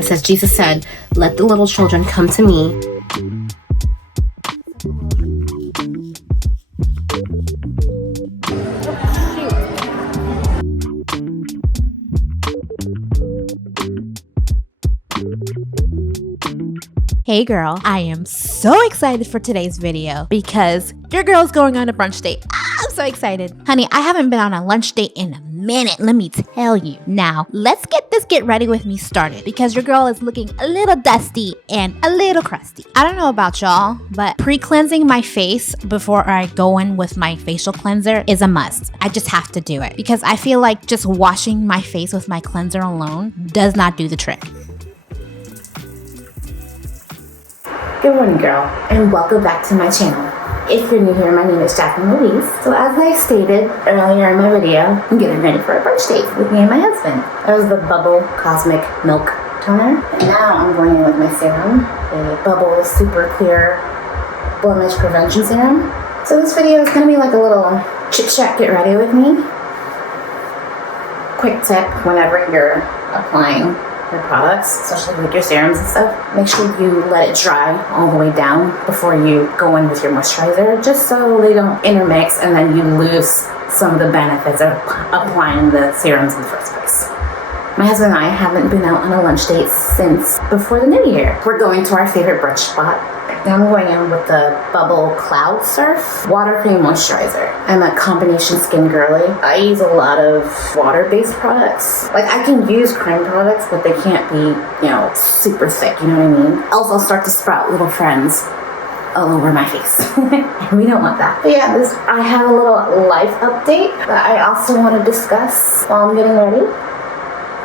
It says, Jesus said, let the little children come to me. Hey girl, I am so excited for today's video because your girl's going on a brunch date. I'm so excited. Honey, I haven't been on a lunch date in a minute, let me tell you. Now, let's get this get ready with me started because your girl is looking a little dusty and a little crusty. I don't know about y'all, but pre-cleansing my face before I go in with my facial cleanser is a must. I just have to do it because I feel like just washing my face with my cleanser alone does not do the trick. Good morning, girl, and welcome back to my channel. If you're new here, my name is Jacqueline Louise. So as I stated earlier in my video, I'm getting ready for a brunch date with me and my husband. That was the Bubble Cosmic Milk Toner. And now I'm going in with my serum, the Bubble Super Clear Blemish Prevention Serum. So this video is going to be like a little chit-chat get ready with me. Quick tip, whenever you're applying your products, especially like your serums and stuff, make sure you let it dry all the way down before you go in with your moisturizer, just so they don't intermix and then you lose some of the benefits of applying the serums in the first place. My husband and I haven't been out on a lunch date since before the new year. We're going to our favorite brunch spot. Now I'm going in with the Bubble Cloud Surf Water Cream Moisturizer. I'm a combination skin girly. I use a lot of water-based products. Like, I can use cream products, but they can't be, super thick, you know what I mean? Else I'll start to sprout little friends all over my face. We don't want that. But yeah, I have a little life update that I also want to discuss while I'm getting ready.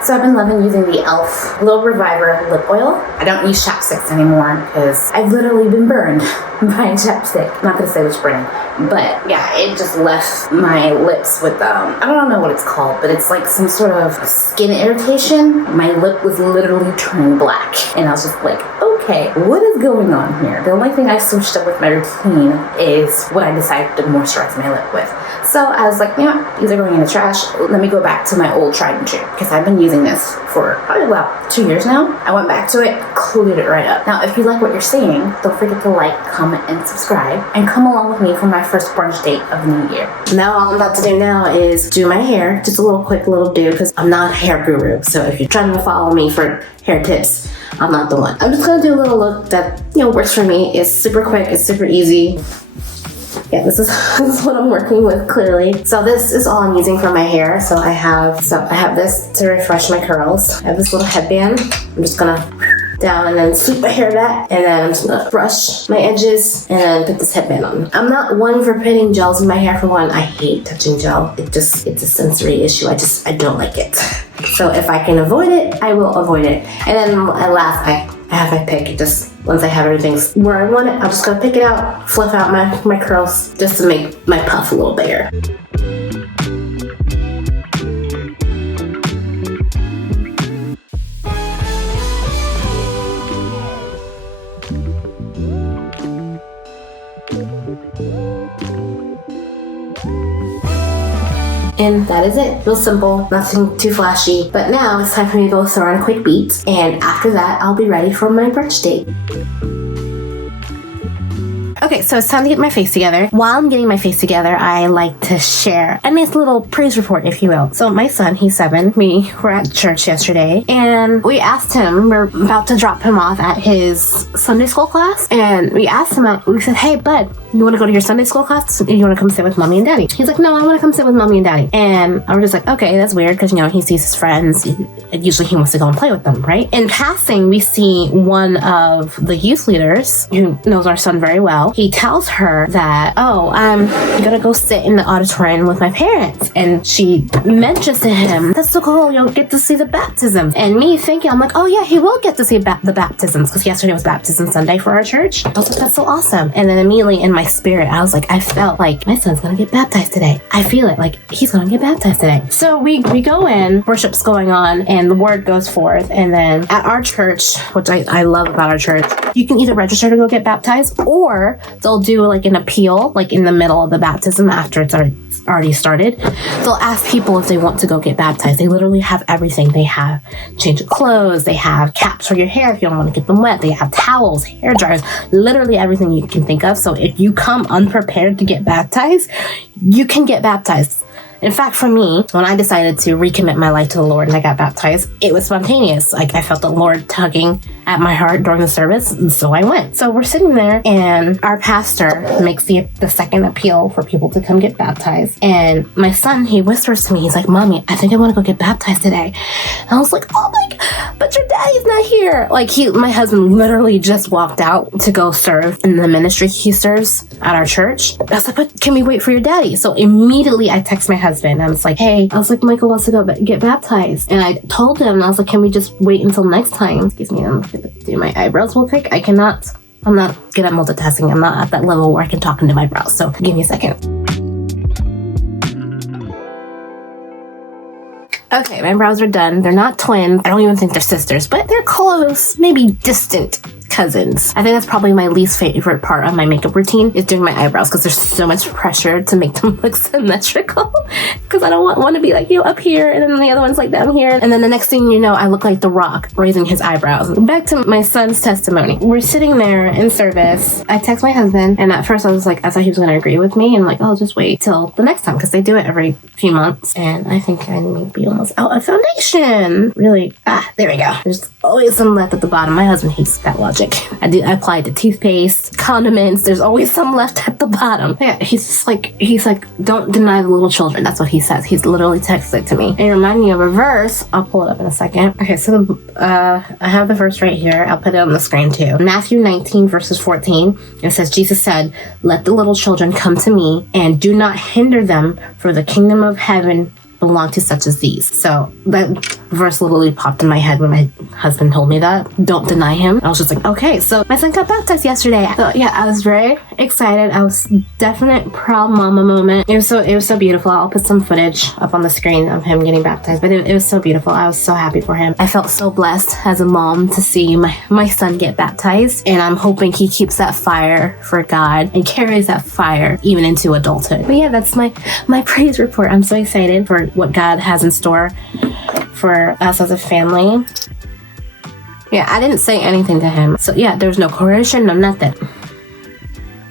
So I've been loving using the e.l.f. Little Reviver Lip Oil. I don't use chapsticks anymore because I've literally been burned by a chapstick. I'm not going to say which brand. But yeah, it just left my lips with, I don't know what it's called, but it's like some sort of skin irritation. My lip was literally turning black. And I was just like, okay, what is going on here? The only thing I switched up with my routine is what I decided to moisturize my lip with. So I was like, these are going in the trash. Let me go back to my old tried and true because I've been using this for probably about 2 years now. I went back to it, cleaned it right up. Now, if you like what you're seeing, don't forget to like, comment, and subscribe, and come along with me for my first brunch date of the new year. Now, all I'm about to do now is do my hair, just a quick little do, because I'm not a hair guru. So if you're trying to follow me for hair tips, I'm not the one. I'm just gonna do a little look that works for me. It's super quick, it's super easy. Yeah, this is what I'm working with, clearly. So this is all I'm using for my hair. So I have this to refresh my curls. I have this little headband. I'm just gonna down and then sweep my hair back, and then I'm just gonna brush my edges and then put this headband on. I'm not one for putting gels in my hair. For one, I hate touching gel. It's a sensory issue. I don't like it. So if I can avoid it, I will avoid it. And then at last, I have my pick. Just once I have everything where I want it, I'm just gonna pick it out, fluff out my curls just to make my puff a little bigger. And that is it. Real simple, nothing too flashy. But now it's time for me to go throw on a quick beat. And after that, I'll be ready for my brunch date. Okay, so it's time to get my face together. While I'm getting my face together, I like to share a nice little praise report, if you will. So my son, he's 7. We were at church yesterday, and we asked him, we're about to drop him off at his Sunday school class, and we asked him, we said, hey, bud, you want to go to your Sunday school class? You want to come sit with mommy and daddy? He's like, no, I want to come sit with mommy and daddy. And I was just like, okay, that's weird, because, he sees his friends. Usually he wants to go and play with them, right? In passing, we see one of the youth leaders who knows our son very well. He tells her that, I'm gonna go sit in the auditorium with my parents. And she mentions to him, that's so cool, you'll get to see the baptisms. And me thinking, I'm like, oh yeah, he will get to see the baptisms, because yesterday was baptism Sunday for our church. I was like, that's so awesome. And then immediately in my spirit, I was like, I felt like my son's gonna get baptized today. I feel it, like he's gonna get baptized today. So we go in, worship's going on, and the word goes forth. And then at our church, which I love about our church, you can either register to go get baptized, or they'll do like an appeal, like in the middle of the baptism after it's already already started. They'll ask people if they want to go get baptized. They literally have everything. They have change of clothes. They have caps for your hair if you don't want to get them wet. They have towels, hair dryers, literally everything you can think of. So if you come unprepared to get baptized, you can get baptized. In fact, for me, when I decided to recommit my life to the Lord and I got baptized, it was spontaneous. Like, I felt the Lord tugging at my heart during the service, and so I went. So we're sitting there, and our pastor makes the second appeal for people to come get baptized. And my son, he whispers to me, he's like, "Mommy, I think I want to go get baptized today." And I was like, "Oh my God, but your daddy's not here." Like, my husband literally just walked out to go serve in the ministry he serves at our church. I was like, "But can we wait for your daddy?" So immediately I text my husband. I was like, "Hey," I was like, "Michael wants to go get baptized." And I told him, I was like, "Can we just wait until next time?" Excuse me, I'm going to do my eyebrows real quick. I'm not good at multitasking. I'm not at that level where I can talk into my brows. So give me a second. Okay, my brows are done. They're not twins. I don't even think they're sisters, but they're close, maybe distant cousins. I think that's probably my least favorite part of my makeup routine is doing my eyebrows, because there's so much pressure to make them look symmetrical, because I don't want one to be like, up here, and then the other one's like down here, and then the next thing you know, I look like The Rock raising his eyebrows. Back to my son's testimony. We're sitting there in service. I text my husband, and at first I was like, I thought he was going to agree with me, and like, "Oh, just wait till the next time," because they do it every few months, and I think I may be almost out of foundation. Really, there we go. There's always some left at the bottom. My husband hates that logic. I applied the toothpaste, condiments. There's always some left at the bottom. Yeah, he's like, "Don't deny the little children." That's what he says. He's literally texted it to me. And it reminded me of a verse. I'll pull it up in a second. Okay, so I have the verse right here. I'll put it on the screen too. Matthew 19 verses 14. It says, Jesus said, "Let the little children come to me, and do not hinder them, for the kingdom of heaven belong to such as these." So that verse literally popped in my head when my husband told me that. Don't deny him. I was just like, okay. So my son got baptized yesterday. So yeah, I was very excited. I was definite proud mama moment. It was so beautiful. I'll put some footage up on the screen of him getting baptized, but it was so beautiful. I was so happy for him. I felt so blessed as a mom to see my son get baptized, and I'm hoping he keeps that fire for God and carries that fire even into adulthood. But yeah, that's my praise report. I'm so excited for what God has in store for us as a family. Yeah, I didn't say anything to him. So yeah, there's no coercion, no nothing.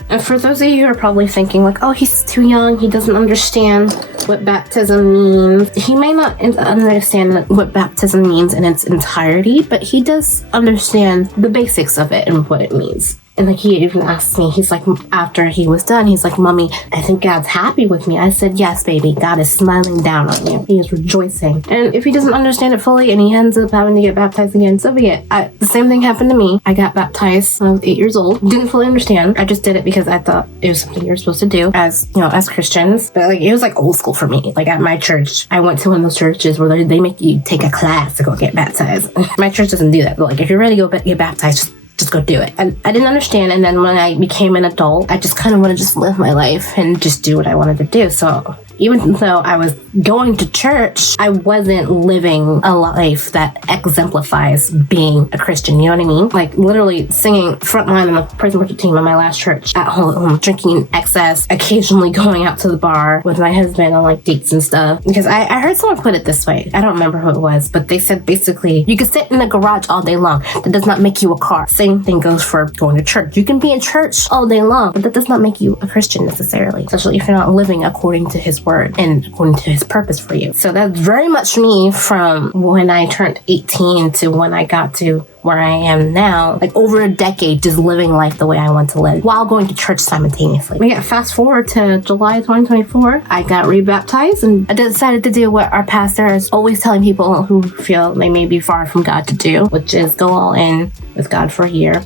And for those of you who are probably thinking like, "Oh, he's too young, he doesn't understand what baptism means." He may not understand what baptism means in its entirety, but he does understand the basics of it and what it means. And like, he even asked me, he's like, after he was done, he's like, "Mommy, I think God's happy with me." I said, "Yes, baby, God is smiling down on you. He is rejoicing." And if he doesn't understand it fully and he ends up having to get baptized again, so be it. The same thing happened to me. I got baptized when I was 8 years old. Didn't fully understand. I just did it because I thought it was something you're supposed to do as Christians. But like, it was like old school for me. Like at my church, I went to one of those churches where they make you take a class to go get baptized. My church doesn't do that. But like, if you're ready to go get baptized, just go do it. And I didn't understand. And then when I became an adult, I just kind of want to just live my life and just do what I wanted to do. So even though I was going to church, I wasn't living a life that exemplifies being a Christian. You know what I mean? Like literally singing front line on the praise and worship team at my last church, at home, drinking in excess, occasionally going out to the bar with my husband on like dates and stuff. Because I heard someone put it this way. I don't remember who it was, but they said basically, you can sit in the garage all day long. That does not make you a car. Same thing goes for going to church. You can be in church all day long, but that does not make you a Christian necessarily, especially if you're not living according to his word and according to his purpose for you. So that's very much me from when I turned 18 to when I got to where I am now, like over a decade, just living life the way I want to live while going to church simultaneously. But yeah, fast forward to July 2024, I got rebaptized, and I decided to do what our pastor is always telling people who feel they may be far from God to do, which is go all in with God for a year,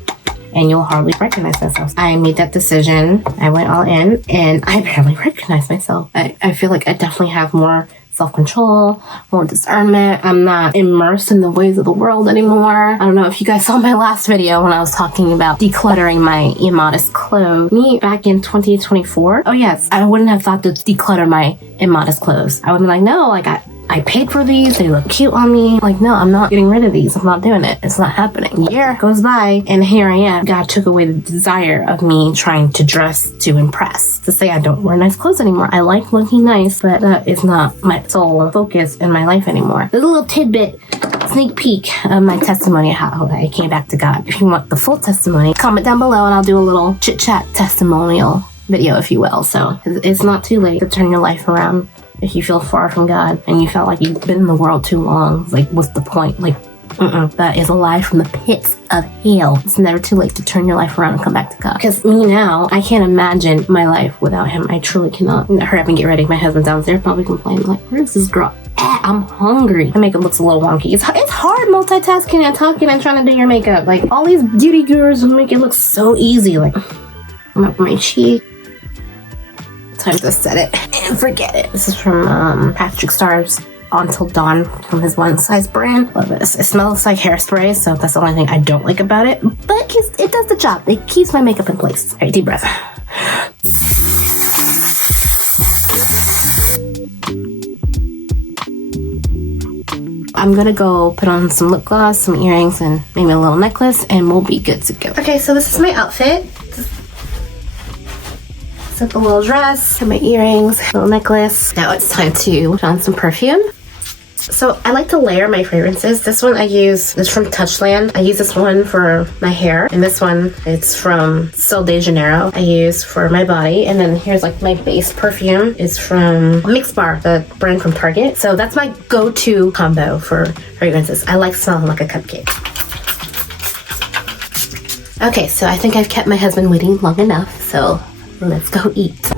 and you'll hardly recognize myself. I made that decision. I went all in, and I barely recognize myself. I feel like I definitely have more self-control, more discernment. I'm not immersed in the ways of the world anymore. I don't know if you guys saw my last video when I was talking about decluttering my immodest clothes. Me back in 2024. Oh yes, I wouldn't have thought to declutter my immodest clothes. I would be like, no, like I paid for these, they look cute on me. Like, no, I'm not getting rid of these. I'm not doing it. It's not happening. A year goes by, and here I am. God took away the desire of me trying to dress to impress. To say I don't wear nice clothes anymore. I like looking nice, but that is not my sole focus in my life anymore. There's a little tidbit, sneak peek of my testimony, how I came back to God. If you want the full testimony, comment down below and I'll do a little chit-chat testimonial video, if you will. So it's not too late to turn your life around. If you feel far from God and you felt like you've been in the world too long, like, what's the point? Like, that is a lie from the pits of hell. It's never too late to turn your life around and come back to God. Because me now, I can't imagine my life without him. I truly cannot. Hurry up and get ready. My husband's downstairs probably complaining, like, where's this girl at? I'm hungry. My makeup looks a little wonky. It's hard multitasking and talking and trying to do your makeup. Like, all these beauty gurus make it look so easy. Like, I'm up my cheek. Time to set it and forget it. This is from Patrick Starr's Until Dawn from his One Size brand. Love this. It smells like hairspray, so that's the only thing I don't like about it. But it does the job. It keeps my makeup in place. All right, deep breath. I'm gonna go put on some lip gloss, some earrings, and maybe a little necklace, and we'll be good to go. Okay, so this is my outfit. Set the little dress, my earrings, little necklace. Now it's time to put on some perfume. So I like to layer my fragrances. This one I use is from Touchland. I use this one for my hair, and this one it's from Sol de Janeiro. I use for my body, and then here's like my base perfume. It's from Mix Bar, the brand from Target. So that's my go-to combo for fragrances. I like smelling like a cupcake. Okay, so I think I've kept my husband waiting long enough. So let's go eat.